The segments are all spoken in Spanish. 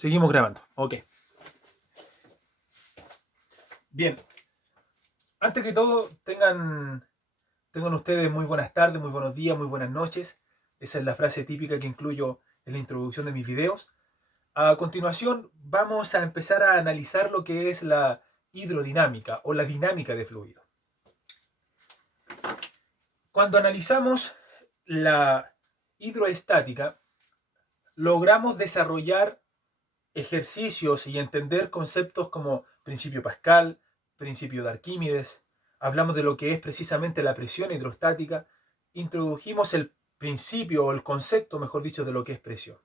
Seguimos grabando. Ok. Bien. Antes que todo, tengan ustedes muy buenas tardes, muy buenos días, muy buenas noches. Esa es la frase típica que incluyo en la introducción de mis videos. A continuación, vamos a empezar a analizar lo que es la hidrodinámica o la dinámica de fluido. Cuando analizamos la hidroestática, logramos desarrollar ejercicios y entender conceptos como principio Pascal, principio de Arquímedes. Hablamos de lo que es precisamente la presión hidrostática. Introdujimos el principio o el concepto, mejor dicho, de lo que es presión.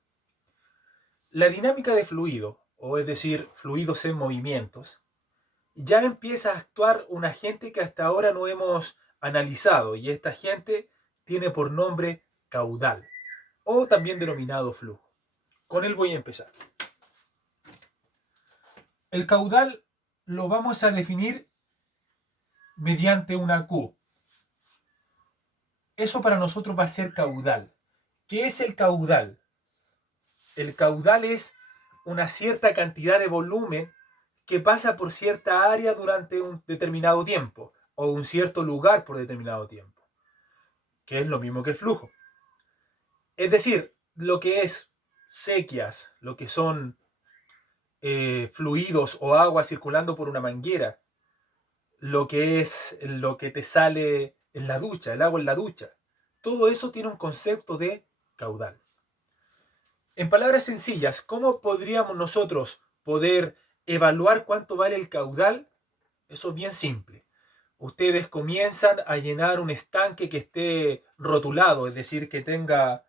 La dinámica de fluido, o es decir, fluidos en movimientos, ya empieza a actuar un agente que hasta ahora no hemos analizado, y esta agente tiene por nombre caudal, o también denominado flujo. Con él voy a empezar. El caudal lo vamos a definir mediante una Q. Eso para nosotros va a ser caudal. ¿Qué es el caudal? El caudal es una cierta cantidad de volumen que pasa por cierta área durante un determinado tiempo o un cierto lugar por determinado tiempo, que es lo mismo que el flujo. Es decir, lo que es sequías, lo que son fluidos o agua circulando por una manguera, lo que es lo que te sale en la ducha, el agua en la ducha. Todo eso tiene un concepto de caudal. En palabras sencillas, ¿cómo podríamos nosotros poder evaluar cuánto vale el caudal? Eso es bien simple. Ustedes comienzan a llenar un estanque que esté rotulado, es decir, que tenga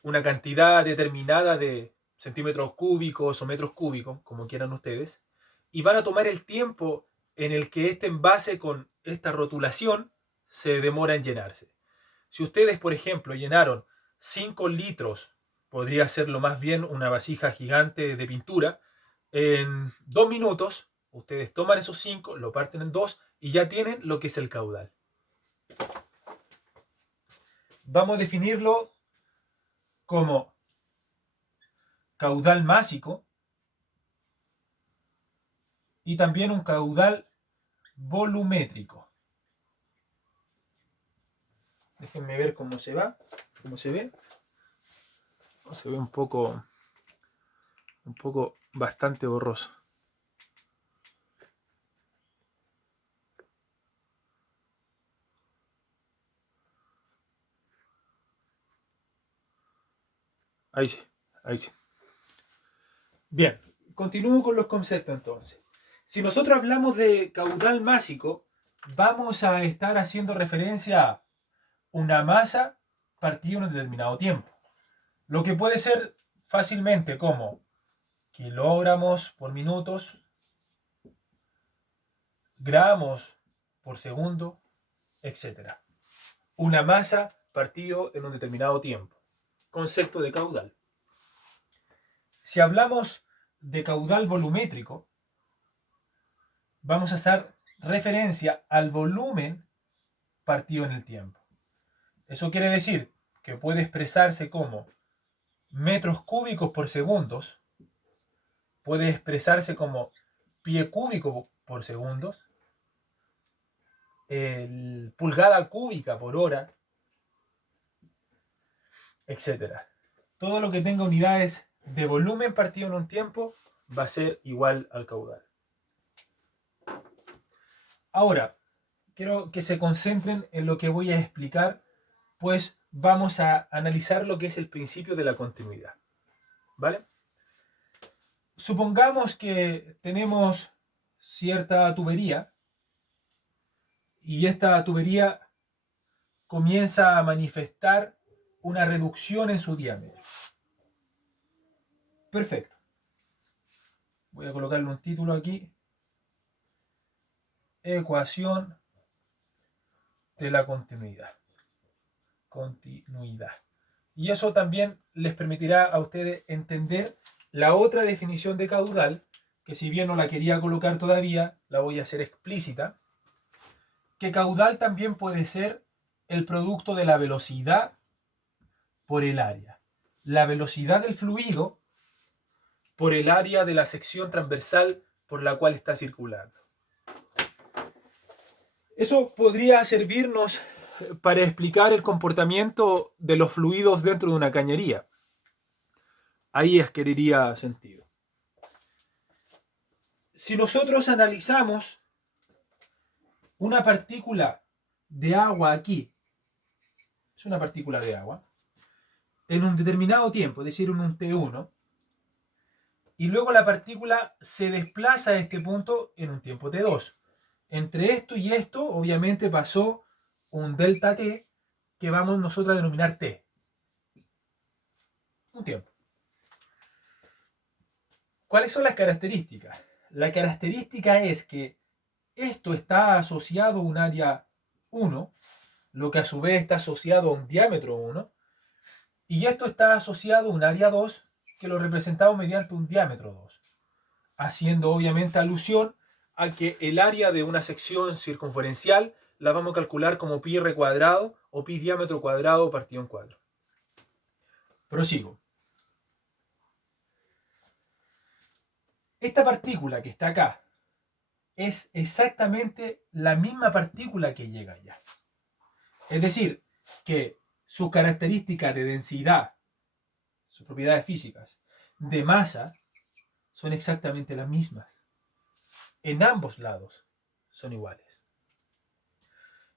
una cantidad determinada de centímetros cúbicos o metros cúbicos, como quieran ustedes, y van a tomar el tiempo en el que este envase con esta rotulación se demora en llenarse. Si ustedes, por ejemplo, llenaron 5 litros, podría serlo más bien una vasija gigante de pintura, en 2 minutos, ustedes toman esos 5, lo parten en 2 y ya tienen lo que es el caudal. Vamos a definirlo como caudal másico y también un caudal volumétrico. Déjenme ver cómo se va, cómo se ve. Se ve un poco bastante borroso. Ahí sí, ahí sí. Bien, continúo con los conceptos entonces. Si nosotros hablamos de caudal másico, vamos a estar haciendo referencia a una masa partida en un determinado tiempo. Lo que puede ser fácilmente como kilogramos por minutos, gramos por segundo, etc. Una masa partido en un determinado tiempo. Concepto de caudal. Si hablamos de caudal volumétrico, vamos a hacer referencia al volumen partido en el tiempo. Eso quiere decir que puede expresarse como metros cúbicos por segundos, puede expresarse como pie cúbico por segundos, pulgada cúbica por hora, etc. Todo lo que tenga unidades de volumen partido en un tiempo va a ser igual al caudal. Ahora, quiero que se concentren en lo que voy a explicar, pues vamos a analizar lo que es el principio de la continuidad. ¿Vale? Supongamos que tenemos cierta tubería y esta tubería comienza a manifestar una reducción en su diámetro. Perfecto. Voy a colocarle un título aquí. Ecuación de la continuidad. Continuidad. Y eso también les permitirá a ustedes entender la otra definición de caudal, que si bien no la quería colocar todavía, la voy a hacer explícita, que caudal también puede ser el producto de la velocidad por el área. La velocidad del fluido por el área de la sección transversal por la cual está circulando. Eso podría servirnos para explicar el comportamiento de los fluidos dentro de una cañería. Ahí adquiriría sentido. Si nosotros analizamos una partícula de agua aquí, es una partícula de agua, en un determinado tiempo, es decir, en un T1, y luego la partícula se desplaza a este punto en un tiempo T2. Entre esto y esto, obviamente pasó un delta T que vamos nosotros a denominar T. Un tiempo. ¿Cuáles son las características? La característica es que esto está asociado a un área 1, lo que a su vez está asociado a un diámetro 1, y esto está asociado a un área 2, que lo representamos mediante un diámetro 2, haciendo obviamente alusión a que el área de una sección circunferencial la vamos a calcular como pi r cuadrado o pi diámetro cuadrado partido en 4. Prosigo. Esta partícula que está acá es exactamente la misma partícula que llega allá. Es decir, que sus características de densidad, sus propiedades físicas, de masa, son exactamente las mismas. En ambos lados son iguales.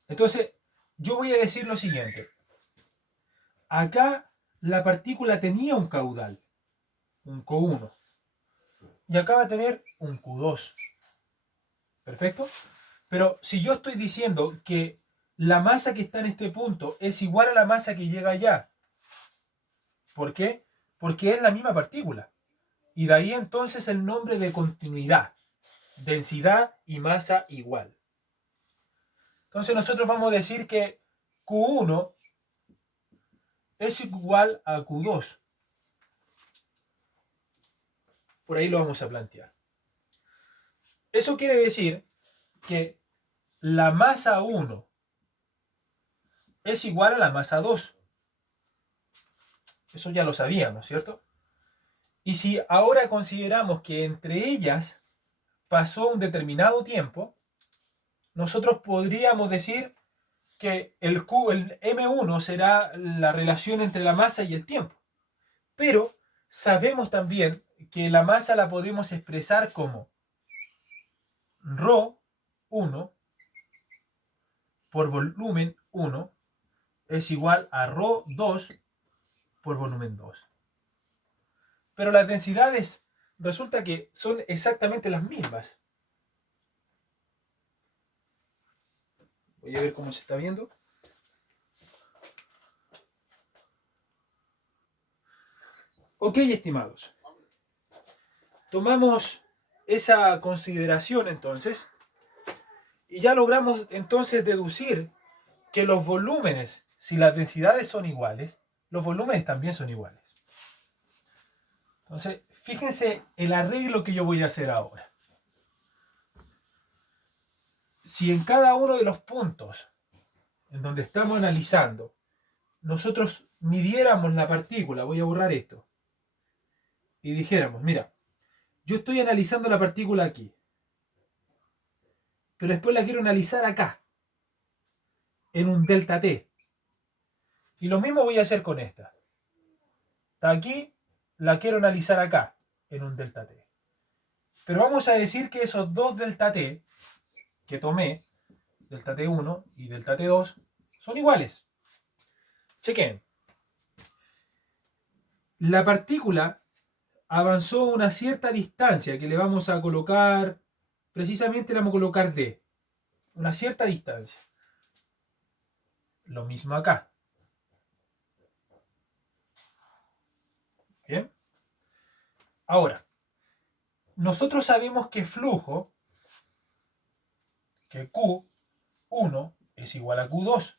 Entonces, yo voy a decir lo siguiente. Acá la partícula tenía un caudal, un Q1, y acá va a tener un Q2. ¿Perfecto? Pero si yo estoy diciendo que la masa que está en este punto es igual a la masa que llega allá, ¿por qué? Porque es la misma partícula. Y de ahí entonces el nombre de continuidad, densidad y masa igual. Entonces nosotros vamos a decir que Q1 es igual a Q2. Por ahí lo vamos a plantear. Eso quiere decir que la masa 1 es igual a la masa 2. Eso ya lo sabíamos, ¿cierto? Y si ahora consideramos que entre ellas pasó un determinado tiempo, nosotros podríamos decir que el M1 será la relación entre la masa y el tiempo. Pero sabemos también que la masa la podemos expresar como ρ1 por volumen 1 es igual a ρ2 por volumen 2. Pero las densidades resulta que son exactamente las mismas. Voy a ver cómo se está viendo. Ok, estimados. Tomamos esa consideración entonces y ya logramos entonces deducir que los volúmenes, si las densidades son iguales, los volúmenes también son iguales. Entonces, fíjense el arreglo que yo voy a hacer ahora. Si en cada uno de los puntos en donde estamos analizando, nosotros midiéramos la partícula, voy a borrar esto, y dijéramos, mira, yo estoy analizando la partícula aquí, pero después la quiero analizar acá, en un delta T. Y lo mismo voy a hacer con esta. Está aquí, la quiero analizar acá, en un delta T. Pero vamos a decir que esos dos delta T que tomé, delta T1 y delta T2, son iguales. Chequen. La partícula avanzó una cierta distancia que le vamos a colocar, precisamente le vamos a colocar D. Una cierta distancia. Lo mismo acá. ¿Bien? Ahora, nosotros sabemos que flujo, que Q1 es igual a Q2.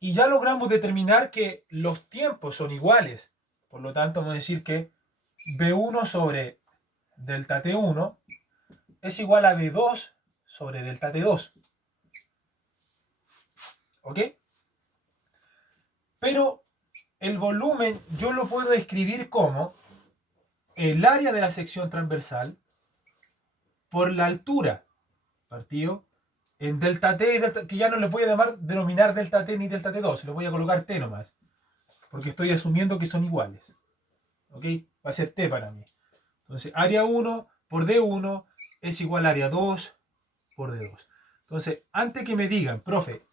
Y ya logramos determinar que los tiempos son iguales. Por lo tanto, vamos a decir que B1 sobre delta T1 es igual a B2 sobre delta T2. ¿Ok? Pero el volumen yo lo puedo escribir como el área de la sección transversal por la altura, partido en delta T y delta, que ya no les voy a denominar delta T ni delta T2, les voy a colocar T nomás, porque estoy asumiendo que son iguales. ¿Ok? Va a ser T para mí. Entonces, área 1 por D1 es igual a área 2 por D2. Entonces, antes que me digan, profe,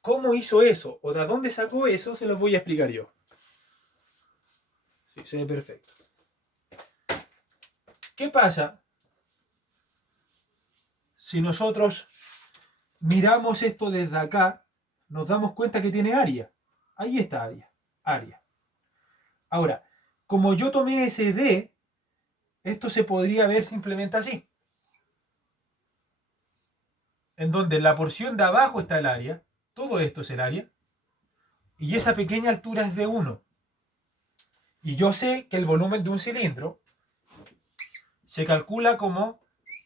¿cómo hizo eso? ¿O de dónde sacó eso? Se los voy a explicar yo. Sí, se ve perfecto. ¿Qué pasa si nosotros miramos esto desde acá? Nos damos cuenta que tiene área. Ahí está área. Área. Ahora, como yo tomé ese D, esto se podría ver simplemente así. En donde en la porción de abajo está el área. Todo esto es el área. Y esa pequeña altura es de 1. Y yo sé que el volumen de un cilindro se calcula como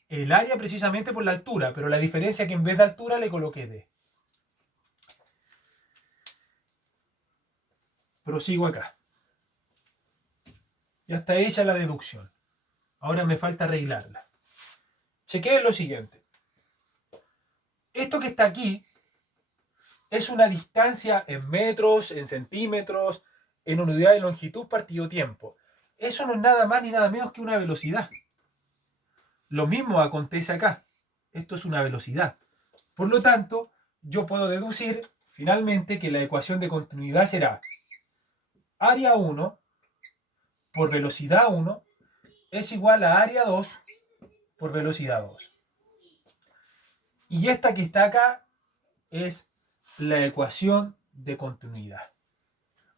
el área precisamente por la altura, pero la diferencia es que en vez de altura le coloqué D. Prosigo acá. Ya está hecha la deducción. Ahora me falta arreglarla. Chequeen lo siguiente. Esto que está aquí es una distancia en metros, en centímetros, en unidad de longitud partido tiempo. Eso no es nada más ni nada menos que una velocidad. Lo mismo acontece acá. Esto es una velocidad. Por lo tanto, yo puedo deducir finalmente que la ecuación de continuidad será área 1 por velocidad 1 es igual a área 2 por velocidad 2. Y esta que está acá es la ecuación de continuidad.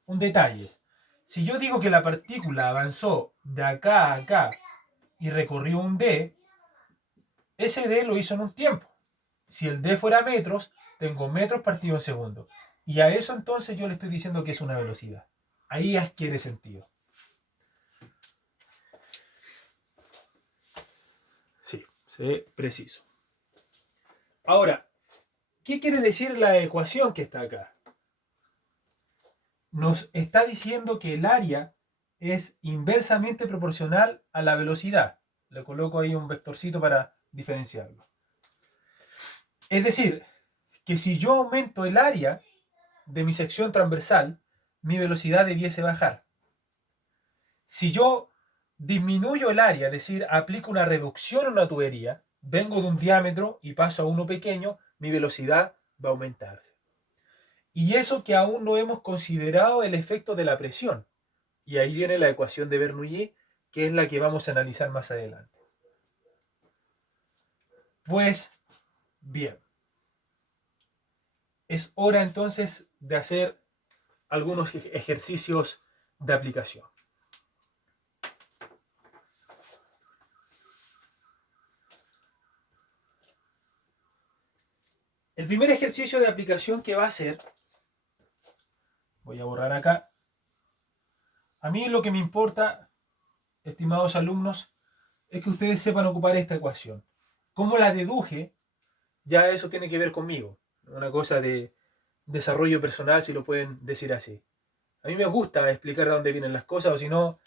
Un detalle es, si yo digo que la partícula avanzó de acá a acá y recorrió un D, ese D lo hizo en un tiempo. Si el D fuera metros, tengo metros partido en segundo. Y a eso entonces yo le estoy diciendo que es una velocidad. Ahí adquiere sentido. Sí, sé preciso. Ahora, ¿qué quiere decir la ecuación que está acá? Nos está diciendo que el área es inversamente proporcional a la velocidad. Le coloco ahí un vectorcito para diferenciarlo. Es decir, que si yo aumento el área de mi sección transversal, mi velocidad debiese bajar. Si yo disminuyo el área, es decir, aplico una reducción a una tubería, vengo de un diámetro y paso a uno pequeño, mi velocidad va a aumentarse. Y eso que aún no hemos considerado el efecto de la presión. Y ahí viene la ecuación de Bernoulli, que es la que vamos a analizar más adelante. Pues bien, es hora entonces de hacer algunos ejercicios de aplicación. El primer ejercicio de aplicación que va a hacer, voy a borrar acá. A mí lo que me importa, estimados alumnos, es que ustedes sepan ocupar esta ecuación. ¿Cómo la deduje? Ya eso tiene que ver conmigo. Una cosa de desarrollo personal, si lo pueden decir así. A mí me gusta explicar de dónde vienen las cosas, o si no,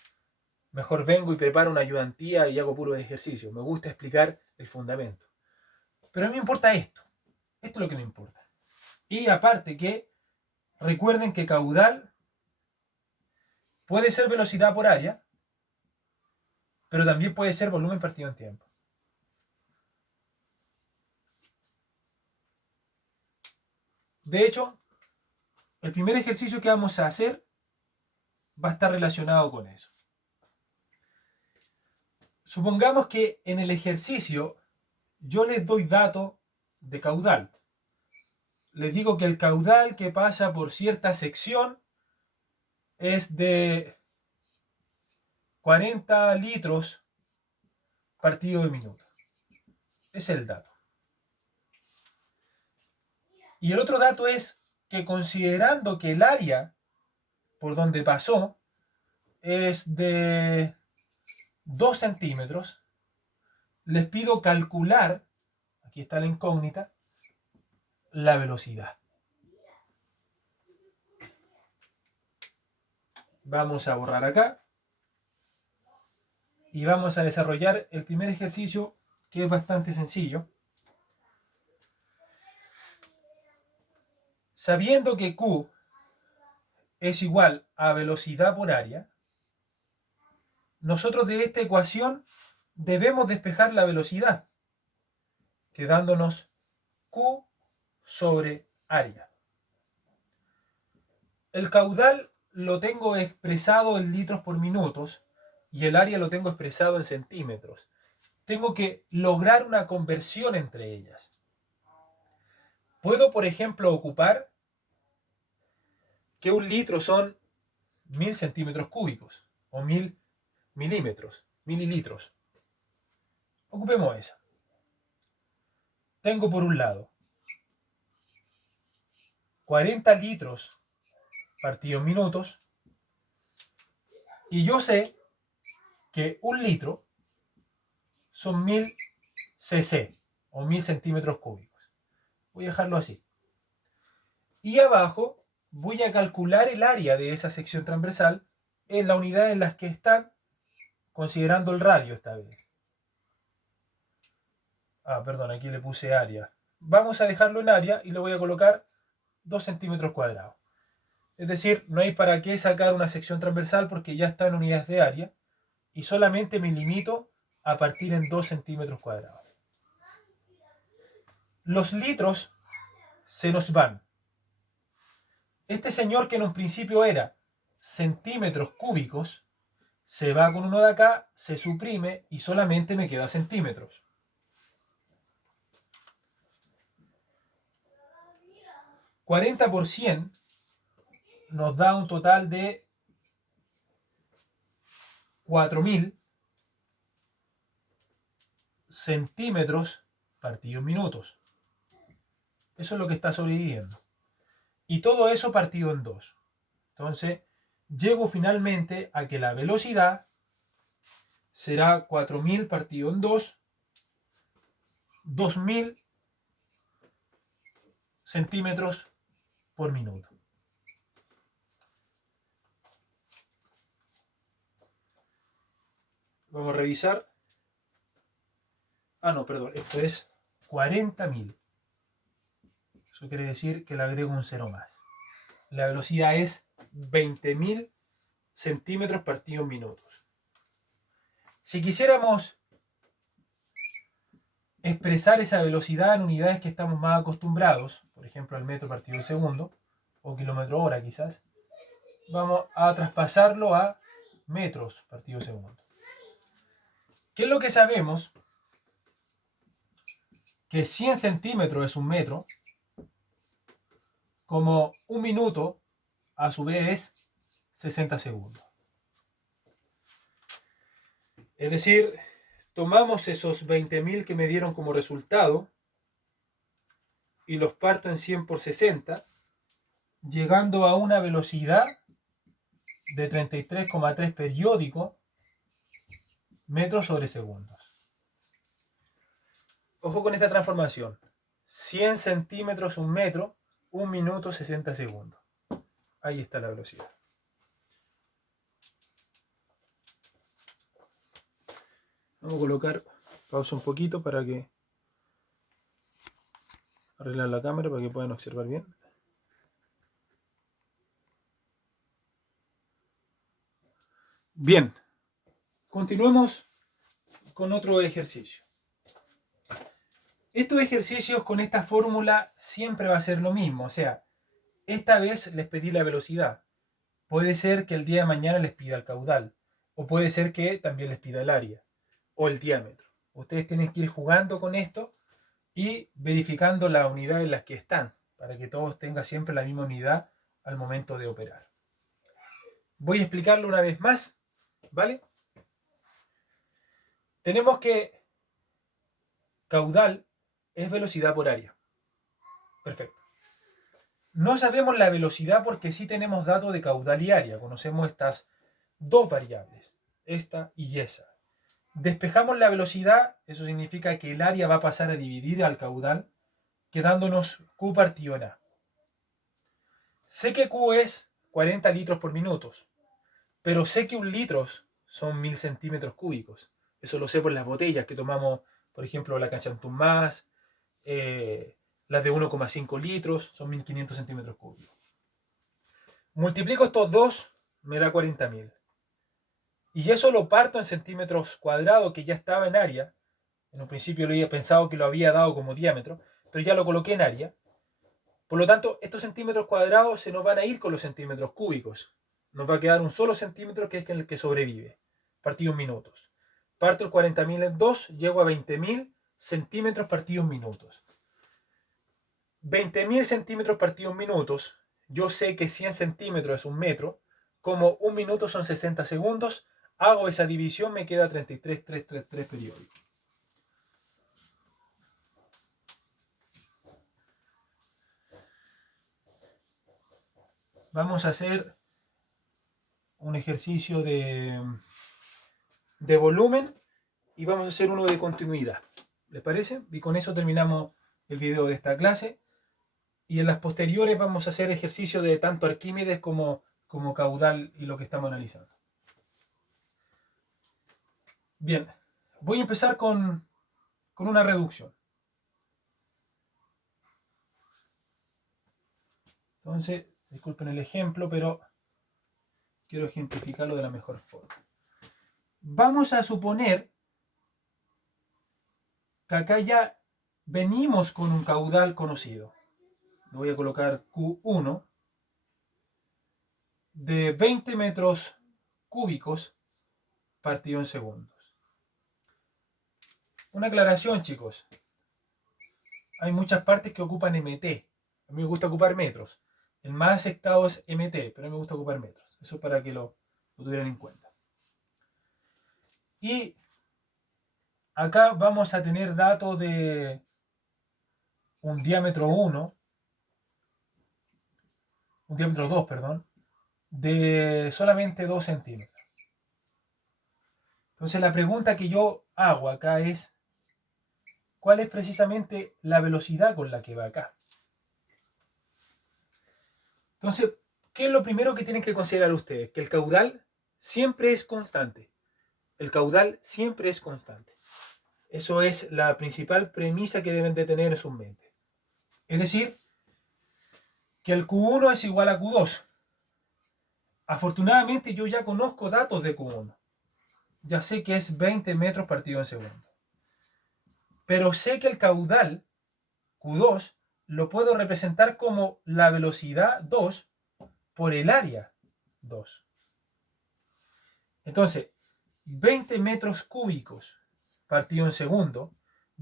mejor vengo y preparo una ayudantía y hago puro ejercicio. Me gusta explicar el fundamento. Pero a mí me importa esto. Esto es lo que me importa. Y aparte que recuerden que caudal puede ser velocidad por área, pero también puede ser volumen partido en tiempo. De hecho, el primer ejercicio que vamos a hacer va a estar relacionado con eso. Supongamos que en el ejercicio yo les doy datos de caudal. Les digo que el caudal que pasa por cierta sección es de 40 litros partido de minuto. Ese es el dato. Y el otro dato es que considerando que el área por donde pasó es de 2 centímetros, les pido calcular, aquí está la incógnita, la velocidad. Vamos a borrar acá. y vamos a desarrollar el primer ejercicio, que es bastante sencillo. Sabiendo que Q es igual a velocidad por área, nosotros de esta ecuación debemos despejar la velocidad, quedándonos Q sobre área. El caudal lo tengo expresado en litros por minutos y el área lo tengo expresado en centímetros. Tengo que lograr una conversión entre ellas. Puedo, por ejemplo, ocupar que un litro son 1000 centímetros cúbicos o 1000 mililitros. Ocupemos esa. Tengo por un lado 40 litros partido en minutos y yo sé que un litro son 1000 cc o 1000 centímetros cúbicos. Voy a dejarlo así. Y abajo voy a calcular el área de esa sección transversal en la unidad en las que están, considerando el radio esta vez. Perdón, aquí le puse área. Vamos a dejarlo en área y le voy a colocar 2 centímetros cuadrados. Es decir, no hay para qué sacar una sección transversal porque ya está en unidades de área y solamente me limito a partir en 2 centímetros cuadrados. Los litros se nos van. Este señor, que en un principio era centímetros cúbicos, se va con uno de acá, se suprime y solamente me queda centímetros. $40 por 100 nos da un total de 4000 centímetros partido en minutos. Eso es lo que está sobreviviendo. Y todo eso partido en 2. Entonces, llego finalmente a que la velocidad será 4000 partido en 2, 2000 centímetros por minuto. Vamos a revisar. No, perdón, esto es 40.000. Eso quiere decir que le agrego un 0 más. La velocidad es 20.000 centímetros partido en minutos. Si quisiéramos expresar esa velocidad en unidades que estamos más acostumbrados, por ejemplo al metro partido en segundo, o kilómetro hora quizás, vamos a traspasarlo a metros partido en segundo. ¿Qué es lo que sabemos? Que 100 centímetros es un metro, como un minuto a su vez es 60 segundos. Es decir, tomamos esos 20.000 que me dieron como resultado y los parto en 100 por 60, llegando a una velocidad de 33,3 periódico metros sobre segundos. Ojo con esta transformación. 100 centímetros un metro, 1 minuto 60 segundos. Ahí está la velocidad. Vamos a colocar pausa un poquito para que arreglar la cámara para que puedan observar bien. Bien, continuemos con otro ejercicio. Estos ejercicios con esta fórmula siempre va a ser lo mismo, o sea, esta vez les pedí la velocidad. Puede ser que el día de mañana les pida el caudal, o puede ser que también les pida el área, o el diámetro. Ustedes tienen que ir jugando con esto y verificando la unidad en las que están, para que todos tengan siempre la misma unidad al momento de operar. Voy a explicarlo una vez más, ¿vale? Tenemos que caudal es velocidad por área. Perfecto. No sabemos la velocidad porque sí tenemos datos de caudal y área. Conocemos estas dos variables, esta y esa. Despejamos la velocidad, eso significa que el área va a pasar a dividir al caudal, quedándonos Q partido en A. Sé que Q es 40 litros por minuto, pero sé que un litro son 1000 centímetros cúbicos. Eso lo sé por las botellas que tomamos, por ejemplo, la Cachantumás, las de 1,5 litros, son 1500 centímetros cúbicos. Multiplico estos dos, me da 40.000. Y eso lo parto en centímetros cuadrados, que ya estaba en área. En un principio lo había pensado que lo había dado como diámetro, pero ya lo coloqué en área. Por lo tanto, estos centímetros cuadrados se nos van a ir con los centímetros cúbicos. Nos va a quedar un solo centímetro que es el que sobrevive, partido en minutos. Parto el 40.000 en 2, llego a 20.000 centímetros partidos en minutos. 20.000 centímetros partidos en minutos, yo sé que 100 centímetros es un metro, como un minuto son 60 segundos, hago esa división, me queda 33,333 periódicos. Vamos a hacer un ejercicio de volumen y vamos a hacer uno de continuidad. ¿Les parece? Y con eso terminamos el video de esta clase. Y en las posteriores vamos a hacer ejercicio de tanto Arquímedes como caudal y lo que estamos analizando. Bien, voy a empezar con una reducción. Entonces, disculpen el ejemplo, pero quiero ejemplificarlo de la mejor forma. Vamos a suponer que acá ya venimos con un caudal conocido. Lo voy a colocar Q1 de 20 metros cúbicos partido en segundos. Una aclaración, chicos. Hay muchas partes que ocupan MT. A mí me gusta ocupar metros. El más aceptado es MT, pero a mí me gusta ocupar metros. Eso es para que lo tuvieran en cuenta. Y acá vamos a tener datos de un diámetro 1, un diámetro 2, perdón, de solamente 2 centímetros. Entonces la pregunta que yo hago acá es, ¿cuál es precisamente la velocidad con la que va acá? Entonces, ¿qué es lo primero que tienen que considerar ustedes? Que el caudal siempre es constante. El caudal siempre es constante. Eso es la principal premisa que deben de tener en sus mentes. Es decir, que el Q1 es igual a Q2. Afortunadamente yo ya conozco datos de Q1. Ya sé que es 20 metros partido en segundo. Pero sé que el caudal Q2 lo puedo representar como la velocidad 2 por el área 2. Entonces, 20 metros cúbicos partido en segundo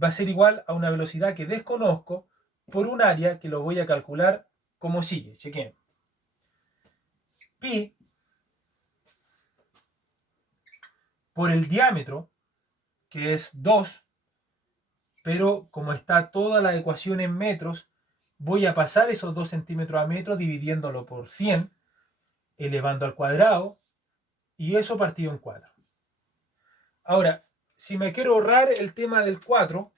va a ser igual a una velocidad que desconozco por un área que lo voy a calcular como sigue. Chequen. Pi por el diámetro, que es 2, pero como está toda la ecuación en metros, voy a pasar esos 2 centímetros a metros dividiéndolo por 100, elevando al cuadrado, y eso partido en 4. Ahora, si me quiero ahorrar el tema del 4,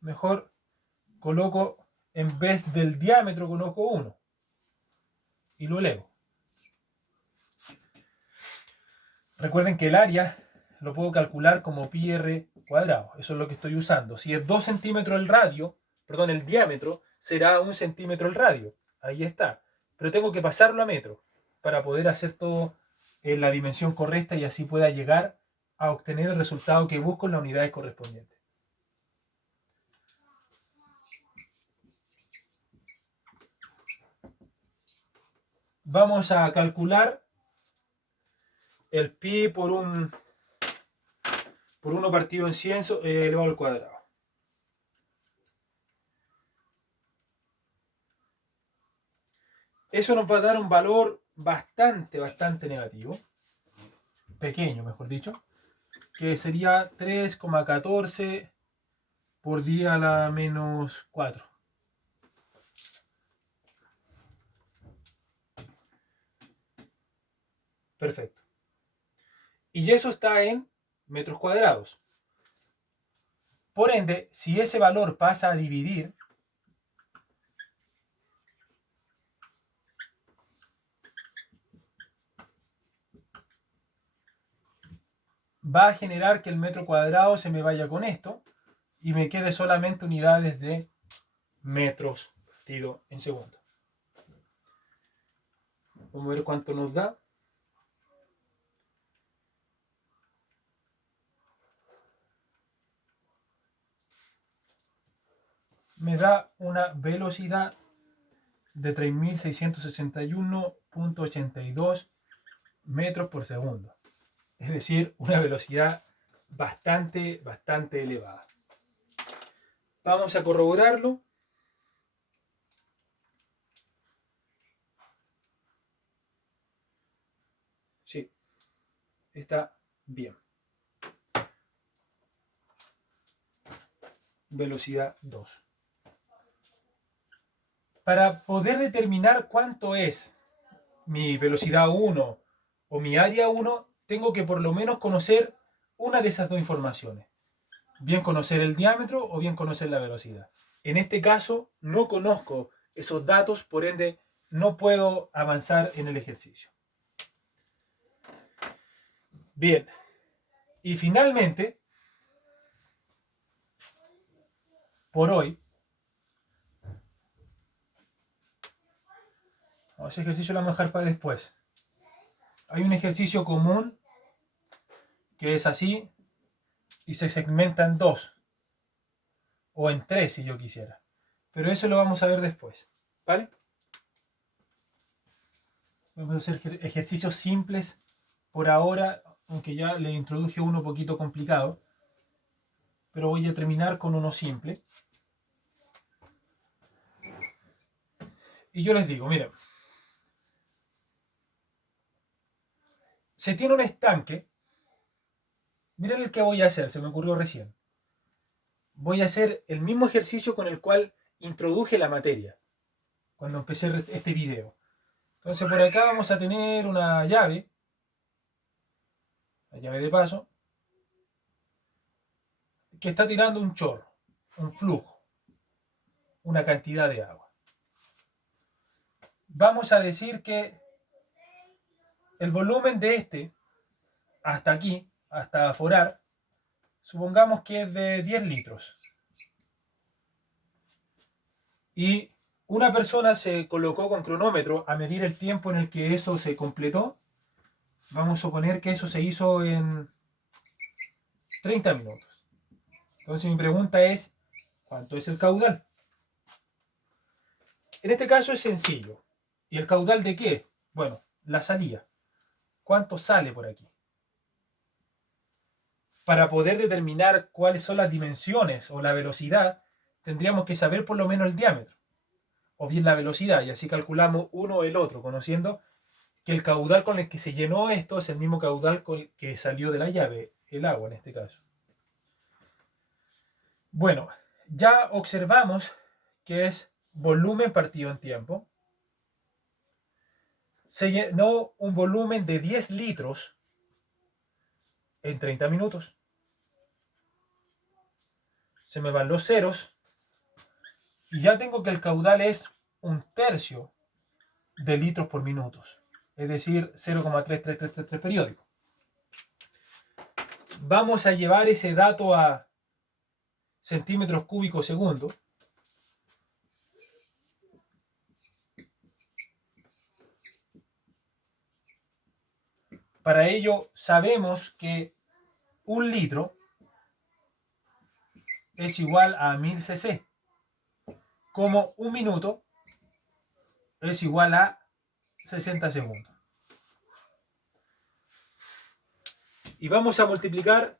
mejor coloco, en vez del diámetro, coloco 1 y lo elevo. Recuerden que el área lo puedo calcular como pi r cuadrado. Eso es lo que estoy usando. Si es 2 centímetros el radio, perdón, el diámetro, será 1 centímetro el radio. Ahí está. Pero tengo que pasarlo a metro para poder hacer todo en la dimensión correcta y así pueda llegar a obtener el resultado que busco en las unidades correspondientes. Vamos a calcular el pi por 1 partido en 100 elevado al cuadrado. Eso nos va a dar un valor bastante negativo, pequeño mejor dicho, que sería 3,14 por 10 a la menos 4. Perfecto. Y eso está en metros cuadrados. Por ende, si ese valor pasa a dividir, va a generar que el metro cuadrado se me vaya con esto y me quede solamente unidades de metros partido en segundo. Vamos a ver cuánto nos da. Me da una velocidad de 3661.82 metros por segundo. Es decir, una velocidad bastante elevada. Vamos a corroborarlo. Sí, está bien. Velocidad 2. Para poder determinar cuánto es mi velocidad 1 o mi área 1, tengo que por lo menos conocer una de esas dos informaciones. Bien conocer el diámetro o bien conocer la velocidad. En este caso no conozco esos datos, por ende no puedo avanzar en el ejercicio. Bien, y finalmente, por hoy, ese ejercicio lo vamos a dejar para después. Hay un ejercicio común que es así y se segmenta en 2 o en 3 si yo quisiera. Pero eso lo vamos a ver después, ¿vale? Vamos a hacer ejercicios simples por ahora, aunque ya le introduje uno un poquito complicado. Pero voy a terminar con uno simple. Y yo les digo, miren, se tiene un estanque. Miren el que voy a hacer, se me ocurrió recién. Voy a hacer el mismo ejercicio con el cual introduje la materia cuando empecé este video. Entonces por acá vamos a tener una llave, la llave de paso, que está tirando un chorro, un flujo, una cantidad de agua. Vamos a decir que el volumen de este, hasta aquí, hasta aforar, supongamos que es de 10 litros. Y una persona se colocó con cronómetro a medir el tiempo en el que eso se completó. Vamos a suponer que eso se hizo en 30 minutos. Entonces mi pregunta es, ¿cuánto es el caudal? En este caso es sencillo. ¿Y el caudal de qué? Bueno, la salida. ¿Cuánto sale por aquí? Para poder determinar cuáles son las dimensiones o la velocidad, tendríamos que saber por lo menos el diámetro o bien la velocidad, y así calculamos uno o el otro, conociendo que el caudal con el que se llenó esto es el mismo caudal con el que salió de la llave, el agua en este caso. Bueno, ya observamos que es volumen partido en tiempo. Se llenó un volumen de 10 litros en 30 minutos. Se me van los ceros y ya tengo que el caudal es 1/3 de litros por minutos, es decir, 0,3333 periódico. Vamos a llevar ese dato a centímetros cúbicos segundo. Para ello sabemos que 1 litro es igual a 1000 cc, como 1 minuto es igual a 60 segundos. Y vamos a multiplicar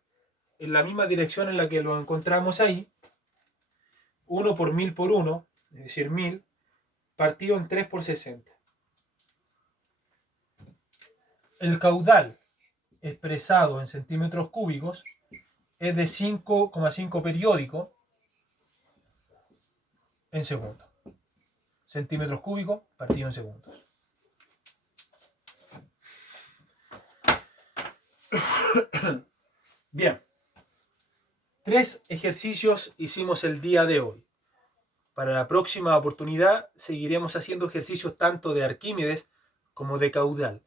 en la misma dirección en la que lo encontramos ahí, 1 por 1000 por 1, es decir, 1000, partido en 3 por 60. El caudal expresado en centímetros cúbicos es de 5,5 periódico en segundos. Centímetros cúbicos partido en segundos. Bien. 3 ejercicios hicimos el día de hoy. Para la próxima oportunidad seguiremos haciendo ejercicios tanto de Arquímedes como de caudal.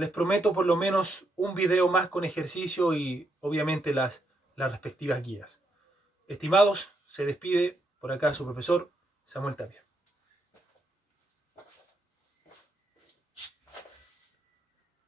les prometo por lo menos un video más con ejercicio y obviamente las respectivas guías. Estimados, se despide por acá su profesor Samuel Tapia.